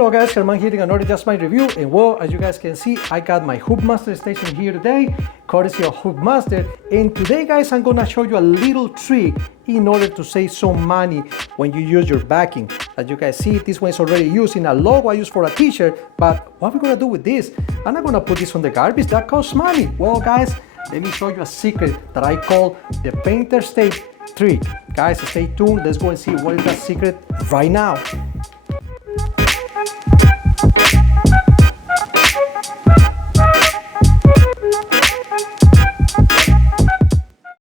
Hello guys, Germán here in another Just My Review, and well, as you guys can see, I got my HOOPMASTER station here today, courtesy of HOOPMASTER, and today guys, I'm gonna show you a little trick in order to save some money when you use your backing. As you guys see, this one is already using a logo I use for a t-shirt, but what are we gonna do with this? I'm not gonna put this on the garbage, that costs money. Well guys, let me show you a secret that I call the painter's tape trick. Guys, stay tuned, let's go and see what is that secret right now.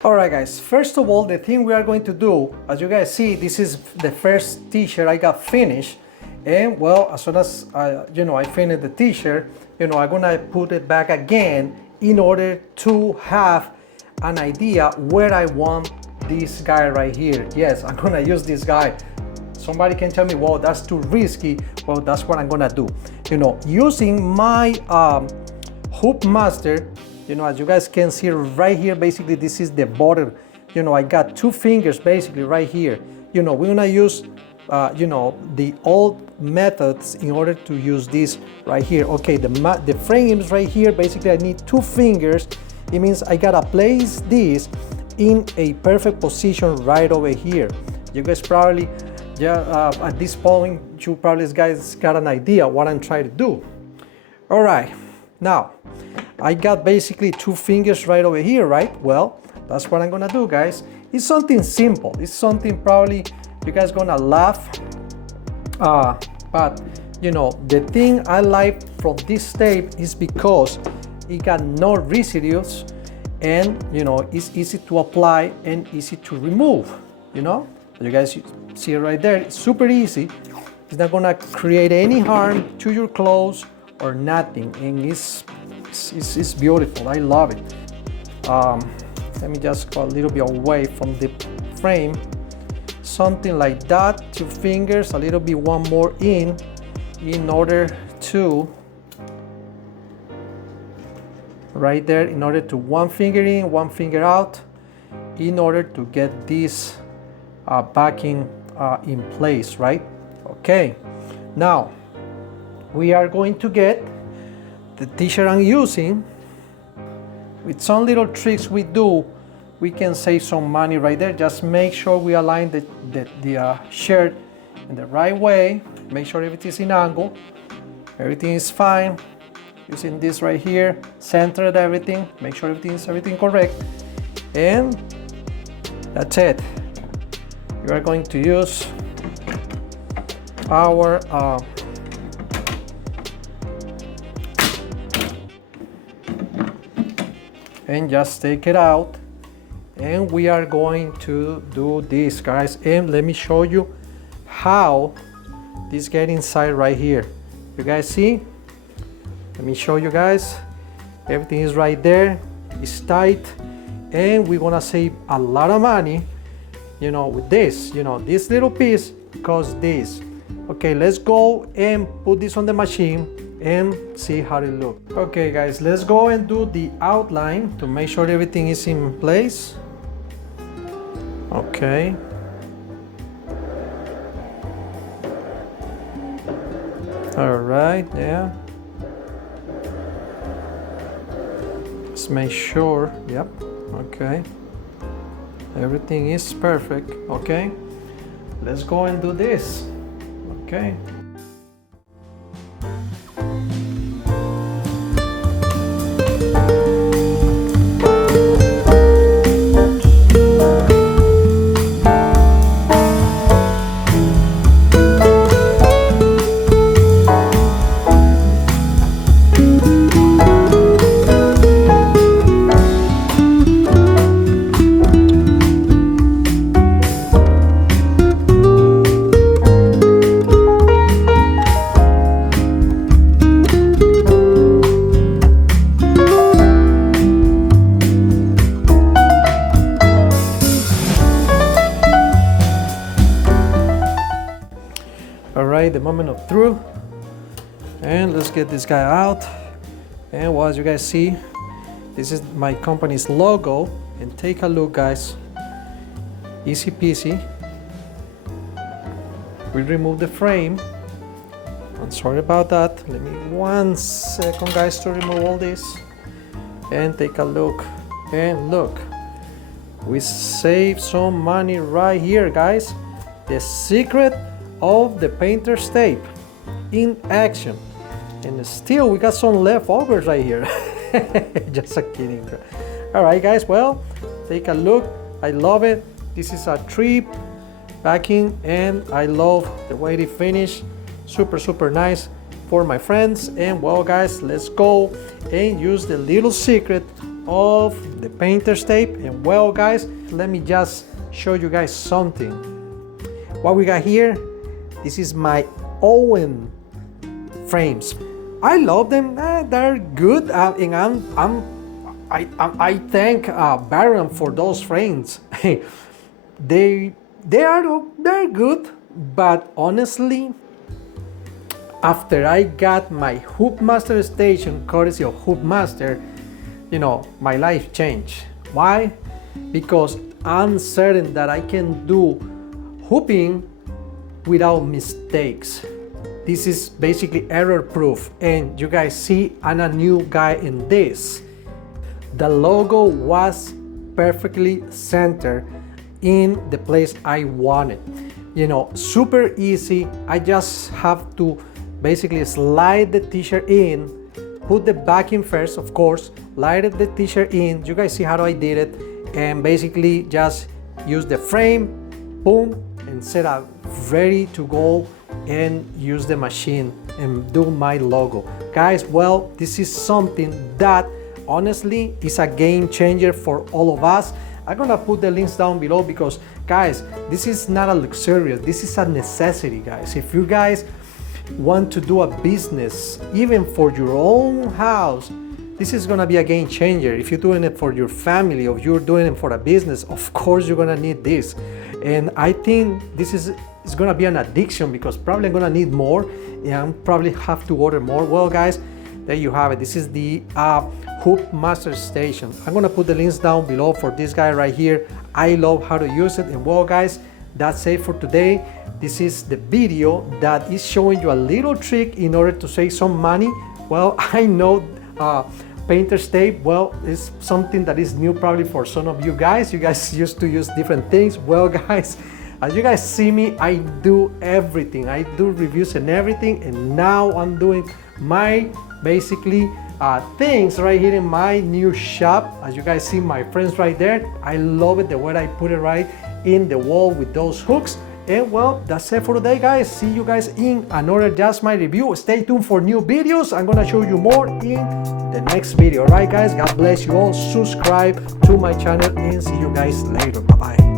Alright guys, first of all, the thing we are going to do, as you guys see, this is the first t-shirt I got finished, and well, as soon as I finish the t-shirt, I'm gonna put it back again in order to have an idea where I want this guy right here. Yes, I'm gonna use this guy. Somebody can tell me, well, that's too risky. Well, that's what I'm gonna do. Using my HOOPMASTER, as you guys can see right here, basically this is the border. I got two fingers basically right here. We're gonna use the old methods in order to use this right here. Okay, the frame is right here. Basically I need two fingers. It means I gotta place this in a perfect position right over here. You guys probably, at this point, you probably guys got an idea what I'm trying to do. All right, now I got basically two fingers right over here, right? Well, that's what I'm gonna do, guys. It's something simple. It's something probably you guys gonna laugh. But the thing I like from this tape is because it got no residues, and it's easy to apply and easy to remove. You guys see it right there. It's super easy. It's not gonna create any harm to your clothes or nothing, and it's beautiful. I love it. Let me just go a little bit away from the frame. Something like that. Two fingers, a little bit one more in order to right there, in order to one finger in, one finger out, in order to get this backing in place, right? Okay, now we are going to get the t-shirt I'm using. With some little tricks we do, we can save some money right there. Just make sure we align the shirt in the right way. Make sure everything is in angle. Everything is fine. Using this right here, centered everything. Make sure everything correct. And that's it. We are going to use our and just take it out, and we are going to do this, guys. And let me show you how this gets inside right here. You guys see? Let me show you guys. Everything is right there. It's tight, and we're gonna save a lot of money with this. This little piece costs this. Okay, let's go and put this on the machine and see how it looks. Okay guys, let's go and do the outline to make sure everything is in place. Okay. All right, yeah. Let's make sure, yep, okay. Everything is perfect, okay. Let's go and do this, okay. Alright, the moment of truth, and let's get this guy out. And well, as you guys see, this is my company's logo, and take a look, guys. Easy peasy. We remove the frame. sorry about that. Let me 1 second, guys, to remove all this and take a look. And look, we save some money right here, guys. The secret of the painter's tape in action. And still we got some leftovers right here. Just a kidding. All right, guys, well, take a look. I love it. This is a 3 backing, and I love the way it finished. Super nice for my friends. And well, guys, let's go and use the little secret of the painter's tape. And well, guys, let me just show you guys something. What we got here, this is my Owen frames. I love them. They're good, and I thank Baron for those frames. They're good, but honestly, after I got my HOOPMASTER station, courtesy of HOOPMASTER, you know, my life changed. Why? Because I'm certain that I can do hooping without mistakes. This is basically error proof, and you guys see I'm a new guy in this. The logo was perfectly centered in the place I wanted. You know, super easy. I just have to basically slide the t-shirt in, put the backing first, of course, slide the t-shirt in. You guys see how I did it, and basically just use the frame, boom, and set up ready to go and use the machine and do my logo. Guys, well, this is something that honestly is a game changer for all of us. I'm gonna put the links down below because, guys, this is not a luxurious, this is a necessity, guys. If you guys want to do a business, even for your own house, this is gonna be a game changer. If you're doing it for your family or you're doing it for a business, of course you're gonna need this. And I think this is gonna be an addiction because probably I'm gonna need more and probably have to order more. Well, guys, there you have it. This is the HOOPMASTER station. I'm gonna put the links down below for this guy right here. I love how to use it. And well, guys, that's it for today. This is the video that is showing you a little trick in order to save some money. Well, I know painter's tape, well, it's something that is new probably for some of you guys. You guys used to use different things. Well, guys, as you guys see me, I do everything. I do reviews and everything, and now I'm doing my basically things right here in my new shop. As you guys see my friends right there, I love it the way I put it right in the wall with those hooks. And well, that's it for today, guys. See you guys in another Just My Review. Stay tuned for new videos. I'm gonna show you more in the next video. All right, guys, God bless you all. Subscribe to my channel and see you guys later. Bye bye.